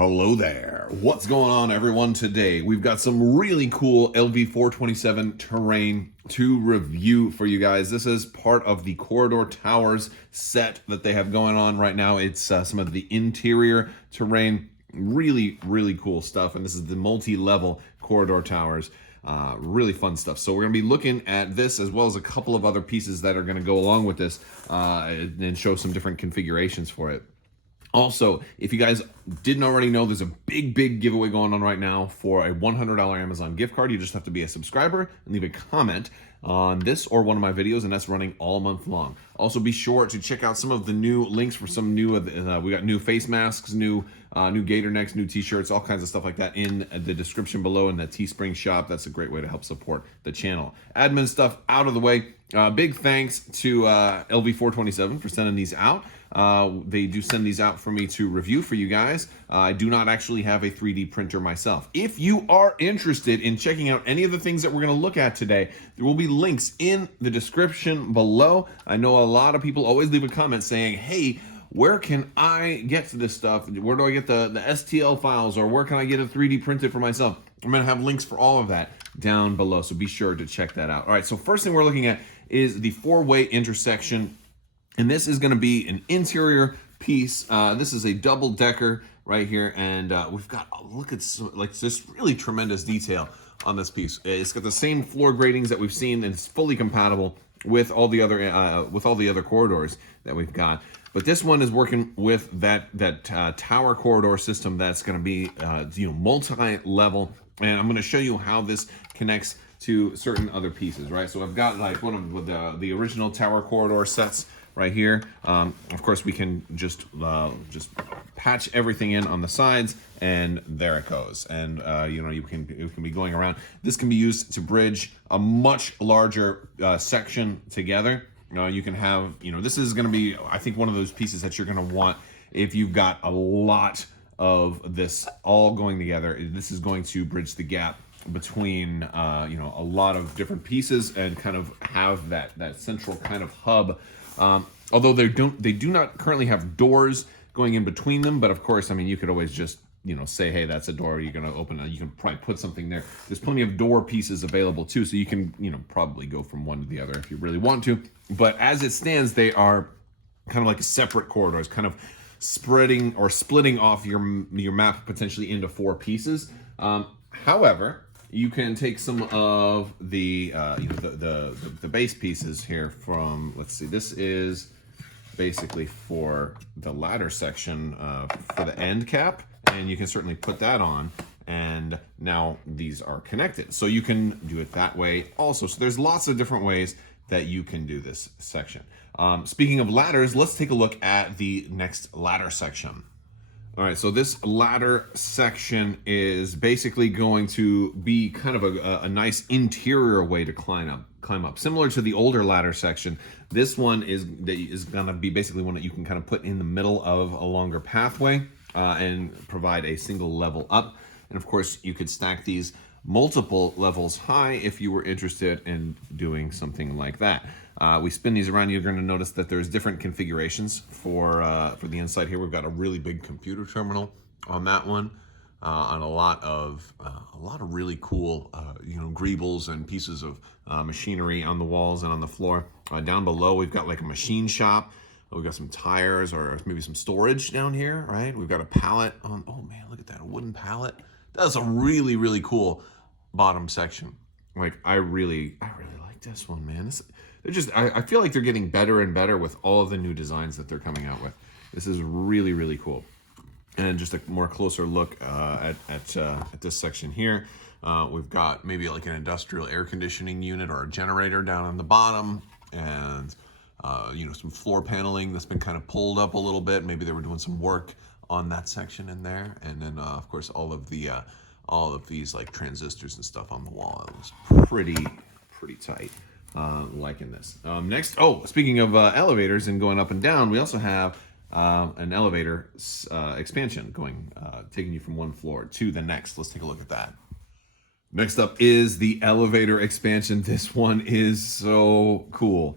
Hello there. What's going on, everyone? Today we've got some really cool LV-427 terrain to review for you guys. This is part of the Corridor Towers set that they have going on right now. It's some of the interior terrain. Really cool stuff. And this is the multi-level Corridor Towers. Really fun stuff. So we're going to be looking at this as well as a couple of other pieces that are going to go along with this and show some different configurations for it. Also, if you guys didn't already know, there's a big giveaway going on right now for a $100 Amazon gift card. You just have to be a subscriber and leave a comment on this or one of my videos, and that's running all month long. Also, be sure to check out some of the new links for some new, we got new face masks, new gator necks, new t-shirts, all kinds of stuff like that in the description below in the Teespring shop. That's a great way to help support the channel. Admin stuff out of the way. Big thanks to LV-427 for sending these out. They do send these out for me to review for you guys. I do not actually have a 3D printer myself. If you are interested in checking out any of the things that we're going to look at today, there will be links in the description below. I know a lot of people always leave a comment saying, hey, where can I get to this stuff? Where do I get the STL files, or where can I get a 3D printed for myself? I'm going to have links for all of that down below, so be sure to check that out. All right, so first thing we're looking at is the FourWay Intersection. And this is going to be an interior piece. This is a double-decker right here, and we've got, look at like this really tremendous detail on this piece. It's got the same floor gratings that we've seen, and it's fully compatible with all the other corridors that we've got. But this one is working with that tower corridor system that's going to be multi-level, and I'm going to show you how this connects to certain other pieces, right? So I've got like one of the original tower corridor sets right here. Of course, we can just patch everything in on the sides, and there it goes. And you can be going around. This can be used to bridge a much larger section together. You can have, this is going to be, I think, one of those pieces that you're going to want if you've got a lot of this all going together. This is going to bridge the gap between a lot of different pieces and kind of have that central kind of hub. Although they do not currently have doors going in between them, but of course, I mean, you could always just say, hey, that's a door, you're going to open it, you can probably put something there. There's plenty of door pieces available too, so you can probably go from one to the other if you really want to. But as it stands, they are kind of like separate corridors, kind of spreading or splitting off your map potentially into 4 pieces. However, you can take some of the base pieces here from, let's see, this is basically for the ladder section for the end cap, and you can certainly put that on, and now these are connected. So you can do it that way also. So there's lots of different ways that you can do this section. Speaking of ladders, let's take a look at the next ladder section. All right, so this ladder section is basically going to be kind of a nice interior way to climb up. Similar to the older ladder section, this one is going to be basically one that you can kind of put in the middle of a longer pathway and provide a single level up. And of course, you could stack these multiple levels high if you were interested in doing something like that. We spin these around, you're going to notice that there's different configurations for the inside here. We've got a really big computer terminal on that one, on a lot of really cool greebles and pieces of machinery on the walls and on the floor. Down below, we've got like a machine shop. We've got some tires or maybe some storage down here, right? We've got a pallet on. Oh man, look at that, a wooden pallet. That's a really cool bottom section. Like I really like this one, man. I feel like they're getting better and better with all of the new designs that they're coming out with. This is really cool. And just a more closer look at this section here. We've got maybe like an industrial air conditioning unit or a generator down on the bottom, and some floor paneling that's been kind of pulled up a little bit. Maybe they were doing some work on that section in there, and then of course all of these like transistors and stuff on the wall. It was pretty tight. Liking this. Next, speaking of elevators and going up and down, we also have an elevator expansion taking you from one floor to the next. Let's take a look at that. Next up is the elevator expansion. This one is so cool.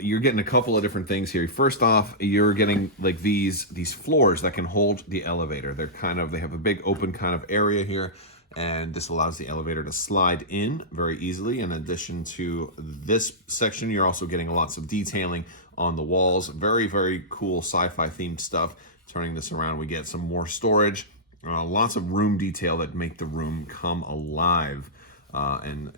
You're getting a couple of different things here. First off, you're getting like these floors that can hold the elevator. They have a big open kind of area here, and this allows the elevator to slide in very easily. In addition to this section, you're also getting lots of detailing on the walls. Very, very cool sci-fi themed stuff. Turning this around, we get some more storage. Lots of room detail that make the room come alive. And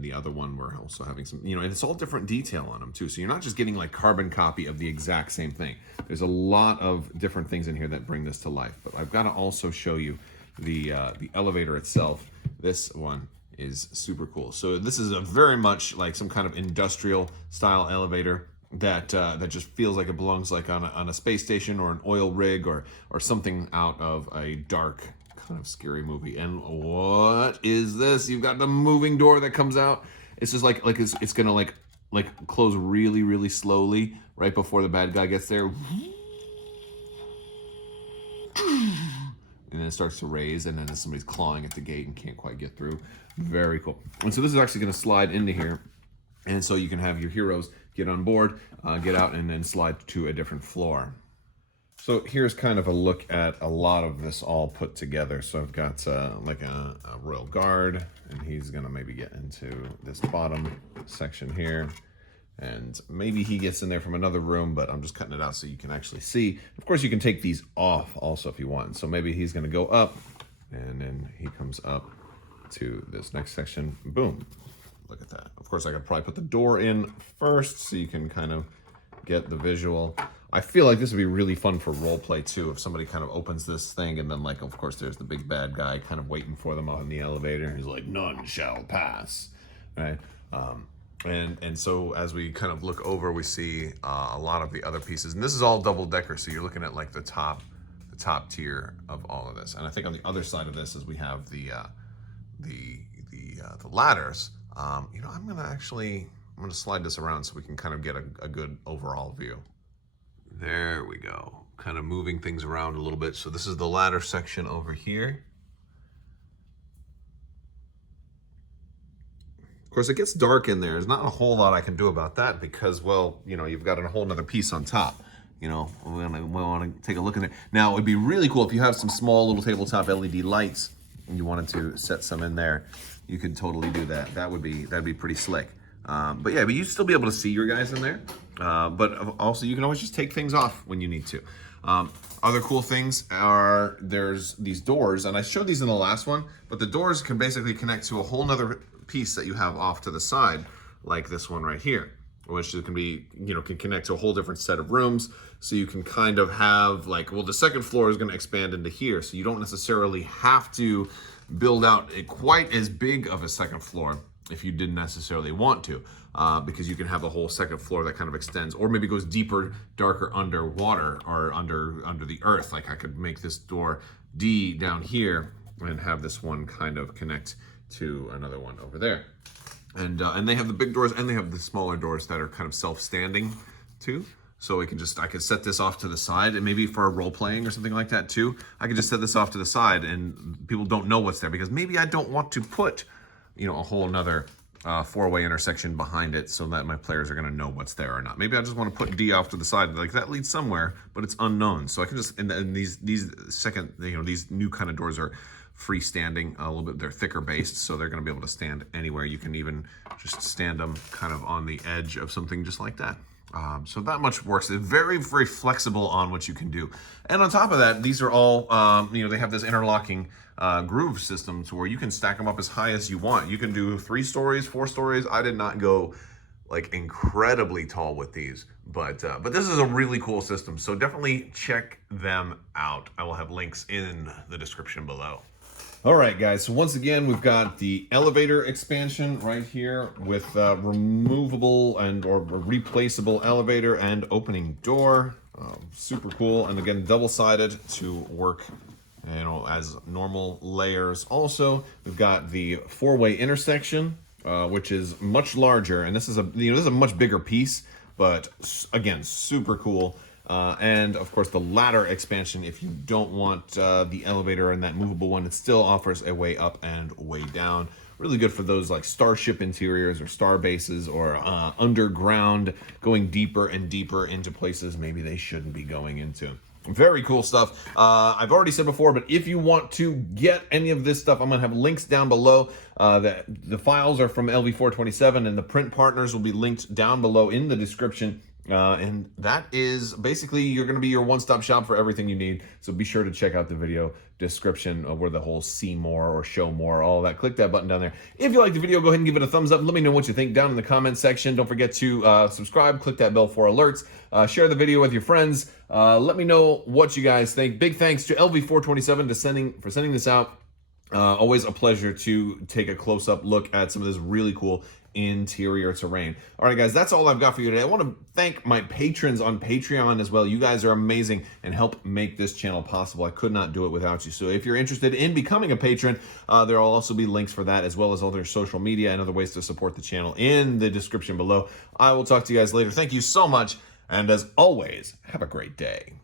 the other one, we're also having some, and it's all different detail on them too. So you're not just getting like carbon copy of the exact same thing. There's a lot of different things in here that bring this to life. But I've got to also show you the elevator itself. This one is super cool. So this is a very much like some kind of industrial style elevator that just feels like it belongs like on a space station or an oil rig or something out of a dark kind of scary movie. And what is this? You've got the moving door that comes out. It's just like it's gonna like close really, really slowly right before the bad guy gets there. And then it starts to raise, and then somebody's clawing at the gate and can't quite get through. Very cool. And so this is actually gonna slide into here. And so you can have your heroes get on board, get out, and then slide to a different floor. So here's kind of a look at a lot of this all put together. So I've got like a royal guard, and he's gonna maybe get into this bottom section here. And maybe he gets in there from another room, but I'm just cutting it out so you can actually see. Of course, you can take these off also if you want. So maybe he's gonna go up, and then he comes up to this next section, boom. Look at that. Of course, I could probably put the door in first so you can kind of get the visual. I feel like this would be really fun for role play too, if somebody kind of opens this thing and then like, of course, there's the big bad guy kind of waiting for them out in the elevator, and he's like, none shall pass, right? And so as we kind of look over, we see a lot of the other pieces, and this is all double decker, so you're looking at like the top tier of all of this. And I think on the other side of this is we have the ladders. I'm gonna slide this around so we can kind of get a good overall view. There we go. Kind of moving things around a little bit. So this is the ladder section over here. Of course, it gets dark in there. There's not a whole lot I can do about that because, well, you've got a whole nother piece on top. We want to take a look in there. Now, it would be really cool if you have some small little tabletop LED lights and you wanted to set some in there. You could totally do that. That'd be pretty slick. But you'd still be able to see your guys in there. But also, you can always just take things off when you need to. Other cool things are there's these doors, and I showed these in the last one, but the doors can basically connect to a whole nother piece that you have off to the side, like this one right here, which can be, can connect to a whole different set of rooms. So you can kind of have like, well, the second floor is going to expand into here. So you don't necessarily have to build out quite as big of a second floor if you didn't necessarily want to, because you can have a whole second floor that kind of extends, or maybe goes deeper, darker underwater or under the earth. Like I could make this door D down here and have this one kind of connect to another one over there. And they have the big doors and they have the smaller doors that are kind of self-standing too. So I could set this off to the side, and maybe for a role playing or something like that too, I could just set this off to the side and people don't know what's there, because maybe I don't want to put, a whole nother four-way intersection behind it so that my players are going to know what's there or not. Maybe I just want to put D off to the side, like that leads somewhere, but it's unknown. So I can just, and these new kind of doors are freestanding a little bit. They're thicker based, so they're going to be able to stand anywhere. You can even just stand them kind of on the edge of something just like that. So that much works. It's very, very flexible on what you can do. And on top of that, these are all, they have this interlocking groove system to where you can stack them up as high as you want. You can do 3 stories, 4 stories. I did not go like incredibly tall with these, but this is a really cool system. So definitely check them out. I will have links in the description below. All right, guys, so once again, we've got the elevator expansion right here with removable or replaceable elevator and opening door. Super cool. And again, double-sided to work, as normal layers. Also, we've got the four-way intersection, which is much larger. And this is a much bigger piece, but again, super cool. And of course the ladder expansion, if you don't want the elevator and that movable one, it still offers a way up and way down. Really good for those like starship interiors or star bases or underground, going deeper and deeper into places maybe they shouldn't be going into. Very cool stuff. I've already said before, but if you want to get any of this stuff, I'm going to have links down below. The files are from LV-427, and the print partners will be linked down below in the description. And that is basically, you're going to be your one-stop shop for everything you need. So be sure to check out the video description where the whole see more or show more, all that. Click that button down there. If you like the video, go ahead and give it a thumbs up. Let me know what you think down in the comment section. Don't forget to subscribe, click that bell for alerts, share the video with your friends. Let me know what you guys think. Big thanks to LV-427 for sending this out. Always a pleasure to take a close-up look at some of this really cool interior terrain. All right, guys, that's all I've got for you today. I want to thank my patrons on Patreon as well. You guys are amazing and help make this channel possible. I could not do it without you. So if you're interested in becoming a patron, there will also be links for that, as well as other social media and other ways to support the channel in the description below. I will talk to you guys later. Thank you so much. And as always, have a great day.